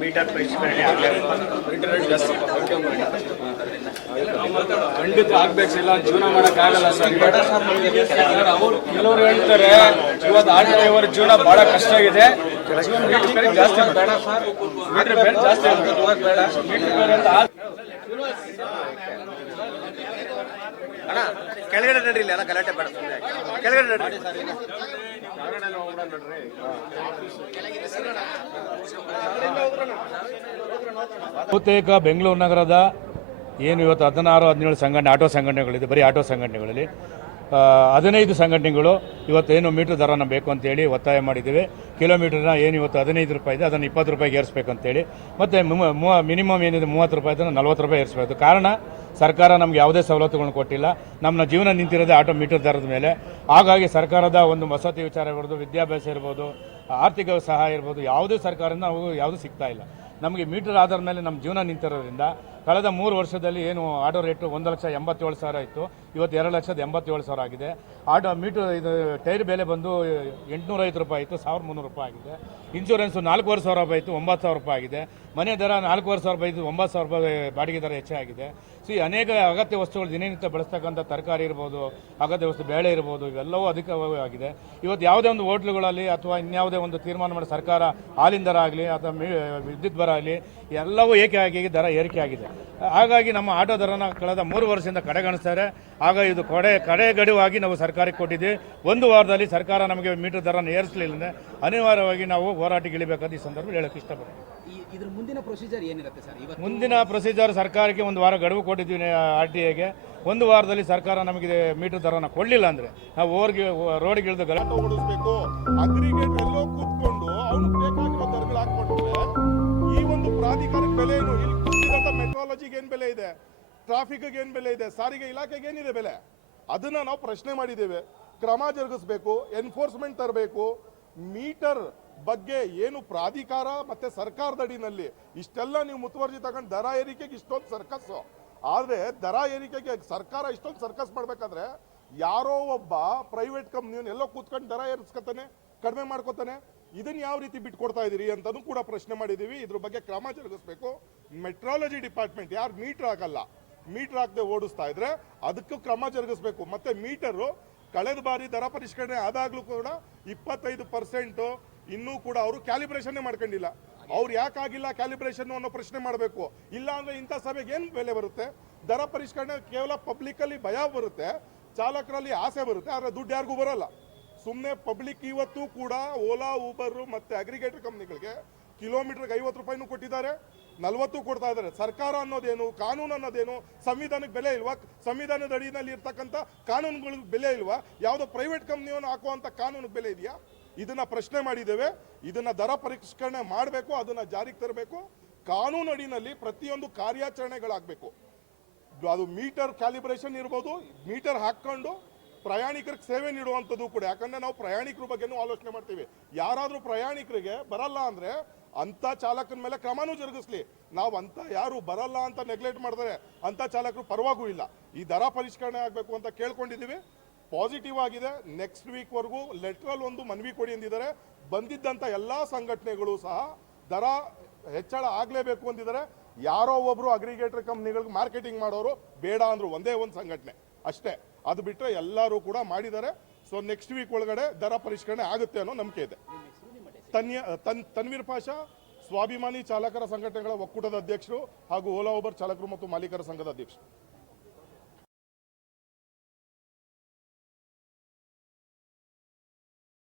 Metre ಪರಿಷ್ಕರಣೆ ಖಂಡಿತ ಆಗ್ಬೇಕಿಲ್ಲ ಜೀವನ ಮಾಡೋಕ್ಕಾಗಲ್ಲ ಸರ್. ಸರ್, ಅವ್ರು ಕೆಲವರು ಹೇಳ್ತಾರೆ ಇವತ್ತು ಆಟೋ ಡ್ರೈವರ್ ಜೀವನ ಬಹಳ ಕಷ್ಟ ಆಗಿದೆ. ಜೀವನ ಮೀಟರ್ ಬೇರೆ ಜಾಸ್ತಿ ಬೇಡ ಸರ್. ಮೀಟರ್ ಬೇರೆ ಜಾಸ್ತಿ ಆಗ್ಬೇಕು. ಬೇಡ. ಮೀಟರ್ ಬೇರೆ ಅಂತ ಅಣ್ಣ ಕೆಳಗಡೆ ನಡ್ರಿ ಇಲ್ಲಿ ಎಲ್ಲ ಗಲಾಟೆ ಬೇಡ. ಕೆಳಗಡೆ ನಡ್ರಿ. ಬಹುತೇಕ ಬೆಂಗಳೂರು ನಗರದ ಏನು ಇವತ್ತು ಹದಿನಾರು ಹದಿನೇಳು ಸಂಘಟನೆ ಆಟೋ ಸಂಘಟನೆಗಳಿದೆ ಬರೀ ಆಟೋ ಸಂಘಟನೆಗಳಲ್ಲಿ. ಹದಿನೈದು ಸಂಘಟನೆಗಳು ಇವತ್ತೇನು ಮೀಟರ್ ದರನ ಬೇಕು ಅಂತೇಳಿ ಒತ್ತಾಯ ಮಾಡಿದ್ದೀವಿ. ಕಿಲೋಮೀಟರ್ನ ಏನು ಇವತ್ತು ಹದಿನೈದು ರೂಪಾಯಿ ಇದೆ ಅದನ್ನು ಇಪ್ಪತ್ತು ರೂಪಾಯಿಗೆ ಏರಿಸಬೇಕು ಅಂತೇಳಿ. ಮತ್ತು ಮಿನಿಮಮ್ ಏನಿದೆ ಮೂವತ್ತು ರೂಪಾಯಿ ಅದನ್ನು ನಲ್ವತ್ತು ರೂಪಾಯಿ ಏರಿಸಬೇಕು. ಕಾರಣ ಸರ್ಕಾರ ನಮ್ಗೆ ಯಾವುದೇ ಸವಲತ್ತುಗಳನ್ನು ಕೊಟ್ಟಿಲ್ಲ. ನಮ್ಮ ಜೀವನ ನಿಂತಿರೋದೇ ಆಟೋ ಮೀಟರ್ ದರದ ಮೇಲೆ. ಹಾಗಾಗಿ ಸರ್ಕಾರದ ಒಂದು ವಸತಿ ವಿಚಾರ ಇರ್ಬೋದು, ವಿದ್ಯಾಭ್ಯಾಸ ಇರ್ಬೋದು, ಆರ್ಥಿಕ ಸಹಾಯ ಇರ್ಬೋದು, ಯಾವುದೇ ಸರ್ಕಾರದಿಂದ ನಾವು ಯಾವುದೂ ಸಿಗ್ತಾ ಇಲ್ಲ. ನಮಗೆ ಮೀಟರ್ ಆಧಾರದ ಮೇಲೆ ನಮ್ಮ ಜೀವನ ನಿಂತಿರೋದ್ರಿಂದ ಕಳೆದ ಮೂರು ವರ್ಷದಲ್ಲಿ ಏನು ಆಟೋ ರೇಟು ಒಂದು ಲಕ್ಷ ಎಂಬತ್ತೇಳು ಸಾವಿರ ಇತ್ತು. ಇವತ್ತು ಎರಡು ಲಕ್ಷದ ಎಂಬತ್ತೇಳು ಸಾವಿರ ಆಗಿದೆ. ಆಟೋ ಮೀಟರ್ ಇದು ಟೈರ್ ಬೆಲೆ ಬಂದು ಎಂಟುನೂರೈವತ್ತು ರೂಪಾಯಿ ಇತ್ತು, ಸಾವಿರದ ಮುನ್ನೂರು ರೂಪಾಯಿ ಆಗಿದೆ. ಇನ್ಶೂರೆನ್ಸು ನಾಲ್ಕೂವರೆ ಸಾವಿರ ರೂಪಾಯಿ ಇತ್ತು, ಒಂಬತ್ತು ಸಾವಿರ ರೂಪಾಯಿ ಆಗಿದೆ. ಮನೆ ದರ ನಾಲ್ಕೂವರೆ ಸಾವಿರ ರೂಪಾಯಿ ಇತ್ತು, ಒಂಬತ್ತು ಸಾವಿರ ರೂಪಾಯಿ ಬಾಡಿಗೆ ದರ ಹೆಚ್ಚಾಗಿದೆ ಸಿ, ಅನೇಕ ಅಗತ್ಯ ವಸ್ತುಗಳು ದಿನನಿತ್ಯ ಬಳಸ್ತಕ್ಕಂಥ ತರಕಾರಿ ಇರ್ಬೋದು, ಅಗತ್ಯ ವಸ್ತು ಬೇಳೆ ಇರ್ಬೋದು, ಇವೆಲ್ಲವೂ ಅಧಿಕವಾಗಿದೆ ಇವತ್ತು ಯಾವುದೇ ಒಂದು ಹೋಟ್ಲುಗಳಲ್ಲಿ ಅಥವಾ ಇನ್ಯಾವುದೇ ಒಂದು ತೀರ್ಮಾನ ಮಾಡಿ ಸರ್ಕಾರ ಹಾಲಿನ ದರ ಆಗಲಿ ಅಥವಾ ವಿದ್ಯುತ್ ದರ ಆಗಲಿ, ಎಲ್ಲವೂ ಏಕೆ ಆಗಿ, ದರ ಏರಿಕೆ ಆಗಿದೆ. ಹಾಗಾಗಿ ನಮ್ಮ ಆಟೋ ದರನ ಕಳೆದ ಮೂರು ವರ್ಷದಿಂದ ಕಡೆಗಣಿಸ್ತಾರೆ. ಆಗ ಇದು ಕಡೆ ಕಡೆ ಗಡುವಾಗಿ ನಾವು ಸರ್ಕಾರಕ್ಕೆ ಕೊಟ್ಟಿದ್ದೀವಿ. ಒಂದು ವಾರದಲ್ಲಿ ಸರ್ಕಾರ ನಮಗೆ ಮೀಟರ್ ದರನ ಏರಿಸಲಿಲ್ಲ ಅಂದರೆ ಅನಿವಾರ್ಯವಾಗಿ ನಾವು ಹೋರಾಟಕ್ಕೆ ಇಳಿಬೇಕಾದ ಈ ಸಂದರ್ಭದಲ್ಲಿ ಹೇಳಕ್ಕೆ ಇಷ್ಟಪಡ್ತೀನಿ. ಈ ಇದ್ರ ಮುಂದಿನ ಪ್ರೊಸೀಜರ್ ಏನಿರುತ್ತೆ ಸರ್? ಇವತ್ತು ಮುಂದಿನ ಪ್ರೊಸೀಜರ್ ಸರ್ಕಾರಕ್ಕೆ ಒಂದು ವಾರ ಗಡುವು ಕೊಟ್ಟಿದ್ದೀವಿ ಆರ್ ಟಿ ಐಗೆ. ಒಂದು ವಾರದಲ್ಲಿ ಸರ್ಕಾರ ನಮಗೆ ಮೀಟರ್ ದರನ ಕೊಡಲಿಲ್ಲ ಅಂದರೆ ನಾವು ಓರ್ಗೆ ರೋಡ್ಗೆ ಇಳಿದು ಗಲಾಟೆ ಓಡಿಸ್ಬೇಕು. ಅಗ್ರಿಗೇಟ್ ಎಲ್ಲೋ ಕೂತ್ಕೊಂಡು ಅವ್ನಿಗೆ ಬೇಕಾಗಿರೋ ದರಗಳು ಹಾಕೊಂಡ್ರೆ ಈ ಒಂದು ಪ್ರಾಧಿಕಾರಕ್ಕೆ ಬೆಲೆ ಏನು ಮೆಟ್ರಾಲಜಿಗೆ ಏನ್ ಬೆಲೆ ಇದೆ? ಟ್ರಾಫಿಕ್ಗೆ ಏನ್ ಬೆಲೆ ಇದೆ? ಸಾರಿಗೆ ಇಲಾಖೆಗೆ ಏನಿದೆ ಬೆಲೆ? ಅದನ್ನ ನಾವು ಪ್ರಶ್ನೆ ಮಾಡಿದ್ದೇವೆ. ಕ್ರಮ ಜರುಗಿಸ್ಬೇಕು ಎನ್ಫೋರ್ಸ್ಮೆಂಟ್ ತರಬೇಕು. ಮೀಟರ್ ಬಗ್ಗೆ ಏನು ಪ್ರಾಧಿಕಾರ ಮತ್ತೆ ಸರ್ಕಾರದ ಅಡಿನಲ್ಲಿ? ಇಷ್ಟೆಲ್ಲ ನೀವು ಮುತುವರ್ಜಿ ತಗೊಂಡು ದರ ಏರಿಕೆಗೆ ಇಷ್ಟೊಂದು ಸರ್ಕಸ್ ಆದ್ರೆ ದರ ಏರಿಕೆಗೆ ಸರ್ಕಾರ ಇಷ್ಟೊಂದು ಸರ್ಕಸ್ ಮಾಡ್ಬೇಕಾದ್ರೆ ಯಾರೋ ಒಬ್ಬ ಪ್ರೈವೇಟ್ ಕಂಪ್ನಿಯನ್ನು ಎಲ್ಲೋ ಕೂತ್ಕೊಂಡು ದರ ಏರಿಸ್ಕೊತಾನೆ. ಕಡಿಮೆ ಮಾಡ್ಕೋತಾನೆ. ಇದನ್ನ ಯಾವ ರೀತಿ ಬಿಟ್ಕೊಡ್ತಾ ಇದ್ದೀರಿ ಅಂತಾನು ಕೂಡ ಪ್ರಶ್ನೆ ಮಾಡಿದೀವಿ. ಇದ್ರ ಬಗ್ಗೆ ಕ್ರಮ ಜರುಗಿಸ್ಬೇಕು. ಮೆಟ್ರಾಲಜಿ ಡಿಪಾರ್ಟ್ಮೆಂಟ್ ಯಾರು ಮೀಟರ್ ಹಾಕಲ್ಲ ಮೀಟರ್ ಹಾಕದೆ ಓಡಿಸ್ತಾ ಇದ್ರೆ ಅದಕ್ಕೂ ಕ್ರಮ ಜರುಗಿಸ್ಬೇಕು. ಮತ್ತೆ ಮೀಟರು ಕಳೆದ ಬಾರಿ ದರ ಪರಿಷ್ಕರಣೆ ಆದಾಗ್ಲೂ ಕೂಡ ಇಪ್ಪತ್ತೈದು ಪರ್ಸೆಂಟ್ ಇನ್ನೂ ಕೂಡ ಅವರು ಕ್ಯಾಲಿಬ್ರೇಷನ್ ಮಾಡ್ಕೊಂಡಿಲ್ಲ. ಅವ್ರು ಯಾಕಾಗಿಲ್ಲ ಕ್ಯಾಲಿಬ್ರೇಷನ್ ಅನ್ನೋ ಪ್ರಶ್ನೆ ಮಾಡಬೇಕು. ಇಲ್ಲ ಅಂದ್ರೆ ಇಂಥ ಸಭೆಗೆ ಏನು ಬೆಲೆ ಬರುತ್ತೆ? ದರ ಪರಿಷ್ಕರಣೆ ಕೇವಲ ಪಬ್ಲಿಕ್ ಅಲ್ಲಿ ಭಯ ಬರುತ್ತೆ, ಚಾಲಕರಲ್ಲಿ ಆಸೆ ಬರುತ್ತೆ, ಆದರೆ ದುಡ್ಡು ಯಾರಿಗೂ ಬರಲ್ಲ. ಸುಮ್ಮನೆ ಪಬ್ಲಿಕ್ ಇವತ್ತು ಕೂಡ ಓಲಾ ಊಬರ್ ಮತ್ತೆ ಅಗ್ರಿಗೇಟರ್ ಕಂಪ್ನಿಗಳಿಗೆ ಕಿಲೋಮೀಟರ್ಗೆ ಐವತ್ತು ರೂಪಾಯಿನೂ ಕೊಟ್ಟಿದ್ದಾರೆ. ನಲ್ವತ್ತು ಕೊಡ್ತಾ ಇದ್ದಾರೆ. ಸರ್ಕಾರ ಅನ್ನೋದೇನು, ಕಾನೂನು ಅನ್ನೋದೇನು, ಸಂವಿಧಾನಕ್ಕೆ ಬೆಲೆ ಇಲ್ವಾ? ಸಂವಿಧಾನದ ಅಡಿನಲ್ಲಿ ಇರ್ತಕ್ಕಂಥ ಕಾನೂನುಗಳಿಗೆ ಬೆಲೆ ಇಲ್ವಾ? ಯಾವುದೋ ಪ್ರೈವೇಟ್ ಕಂಪ್ನಿಯನ್ನು ಹಾಕುವಂತ ಕಾನೂನಿಗೆ ಬೆಲೆ ಇದೆಯಾ? ಇದನ್ನ ಪ್ರಶ್ನೆ ಮಾಡಿದ್ದೇವೆ. ಇದನ್ನ ದರ ಪರಿಷ್ಕರಣೆ ಮಾಡಬೇಕು, ಅದನ್ನ ಜಾರಿಗೆ ತರಬೇಕು. ಕಾನೂನು ಅಡಿನಲ್ಲಿ ಪ್ರತಿಯೊಂದು ಕಾರ್ಯಾಚರಣೆಗಳಾಗಬೇಕು. ಅದು ಮೀಟರ್ ಕ್ಯಾಲಿಬ್ರೇಷನ್ ಇರ್ಬೋದು ಮೀಟರ್ ಹಾಕೊಂಡು ಪ್ರಯಾಣಿಕರಿಗೆ ಸೇವೆ ನೀಡುವಂಥದ್ದು ಕೂಡ. ಯಾಕಂದ್ರೆ ನಾವು ಪ್ರಯಾಣಿಕರ ಬಗ್ಗೆನೂ ಆಲೋಚನೆ ಮಾಡ್ತೀವಿ. ಯಾರಾದರೂ ಪ್ರಯಾಣಿಕರಿಗೆ ಬರಲ್ಲ ಅಂದ್ರೆ ಅಂತ ಚಾಲಕನ ಮೇಲೆ ಕ್ರಮನೂ ಜರುಗಿಸ್ಲಿ. ನಾವು ಅಂತ ಯಾರು ಬರಲ್ಲ ಅಂತ ನೆಗ್ಲೆಕ್ಟ್ ಮಾಡಿದ್ರೆ ಅಂತ ಚಾಲಕರು ಪರವಾಗೂ ಇಲ್ಲ. ಈ ದರ ಪರಿಷ್ಕರಣೆ ಆಗಬೇಕು ಅಂತ ಕೇಳ್ಕೊಂಡಿದ್ದೀವಿ. ಪಾಸಿಟಿವ್ ಆಗಿದೆ. ನೆಕ್ಸ್ಟ್ ವೀಕ್ ವರೆಗೂ ಲೆಟ್ರಲ್ ಒಂದು ಮನವಿ ಕೊಡಿ ಎಂದಿದ್ದಾರೆ ಬಂದಿದ್ದಂತ ಎಲ್ಲಾ ಸಂಘಟನೆಗಳು ಸಹ ದರ ಹೆಚ್ಚಳ ಆಗ್ಲೇಬೇಕು ಅಂದಿದ್ದಾರೆ. ಯಾರೋ ಒಬ್ರು ಅಗ್ರಿಗೇಟರ್ ಕಂಪ್ನಿಗಳಿಗೆ ಮಾರ್ಕೆಟಿಂಗ್ ಮಾಡೋರು ಬೇಡ ಅಂದರು ಒಂದೇ ಒಂದು ಸಂಘಟನೆ. ಅಷ್ಟೇ. ಅದು ಬಿಟ್ಟರೆ ಎಲ್ಲರೂ ಕೂಡ ಮಾಡಿದ್ದಾರೆ ಸೊ ನೆಕ್ಸ್ಟ್ ವೀಕ್ ಒಳಗಡೆ ದರ ಪರಿಷ್ಕರಣೆ ಆಗುತ್ತೆ ಅನ್ನೋ ನಂಬಿಕೆ ಇದೆ. ತನ್ಯ, ತನ್, ತನ್ವೀರ್ ಪಾಷಾ, ಸ್ವಾಭಿಮಾನಿ ಚಾಲಕರ ಸಂಘಟನೆಗಳ ಒಕ್ಕೂಟದ ಅಧ್ಯಕ್ಷರು ಹಾಗೂ ಓಲಾ ಓಬರ್ ಚಾಲಕರು ಮತ್ತು ಮಾಲೀಕರ ಸಂಘದ ಅಧ್ಯಕ್ಷರು.